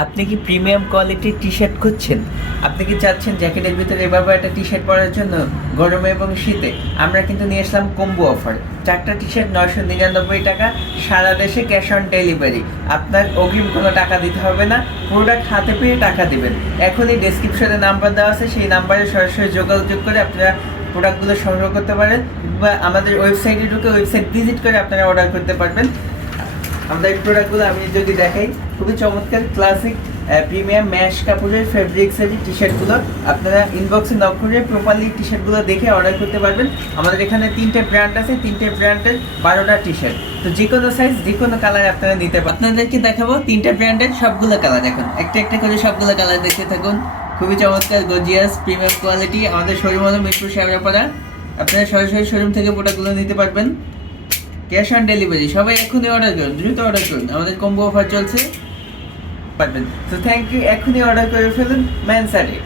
আপনি কি প্রিমিয়াম কোয়ালিটির টি শার্ট খুঁজছেন? আপনি কি চাচ্ছেন জ্যাকেটের ভিতরে এভাবে একটা টি শার্ট পরার জন্য গরমে এবং শীতে? আমরা কিন্তু নিয়ে আসলাম কম্বো অফার। 4টা টি শার্ট 999 টাকা, সারা দেশে ক্যাশ অন ডেলিভারি। আপনার অগ্রিম কোনো টাকা দিতে হবে না, প্রোডাক্ট হাতে পেয়ে টাকা দিবেন। এখনই ডেসক্রিপশনে নাম্বার দেওয়া আছে, সেই নাম্বারে সরাসরি যোগাযোগ করে আপনারা প্রোডাক্টগুলো সংগ্রহ করতে পারেন, বা আমাদের ওয়েবসাইটে ঢুকে ওয়েবসাইট ভিজিট করে আপনারা অর্ডার করতে পারবেন। আমাদের এই প্রোডাক্টগুলো আমি যদি দেখাই, খুবই চমৎকার ক্লাসিক প্রিমিয়াম ম্যাশ কাপড়ের ফেব্রিক্সের টি শার্টগুলো। আপনারা ইনবক্সে নক করে প্রপারলি টি শার্টগুলো দেখে অর্ডার করতে পারবেন। আমাদের এখানে 3টে ব্র্যান্ড আছে, 3টে ব্র্যান্ডের 12টা টি শার্ট। তো যে কোনো সাইজ, যে কোনো কালার আপনারা নিতে পারেন। আপনাদেরকে দেখাবো 3টে ব্র্যান্ডের সবগুলো কালার। এখন একটা একটা করে সবগুলো কালার দেখতে থাকুন। খুবই চমৎকার গর্জিয়াস প্রিমিয়াম কোয়ালিটি। আমাদের শোরুম হলো মিরপুর শেওড়াপাড়া। আপনারা সরাসরি শোরুম থেকে প্রোডাক্টগুলো নিতে পারবেন, ক্যাশ অন ডেলিভারি। সবাই এখনই অর্ডার করুন, দ্রুত অর্ডার করুন, আমাদের কম্বো অফার চলছে, পারবেন। তো থ্যাংক ইউ, এখনই অর্ডার করে ফেলুন ম্যানসারে।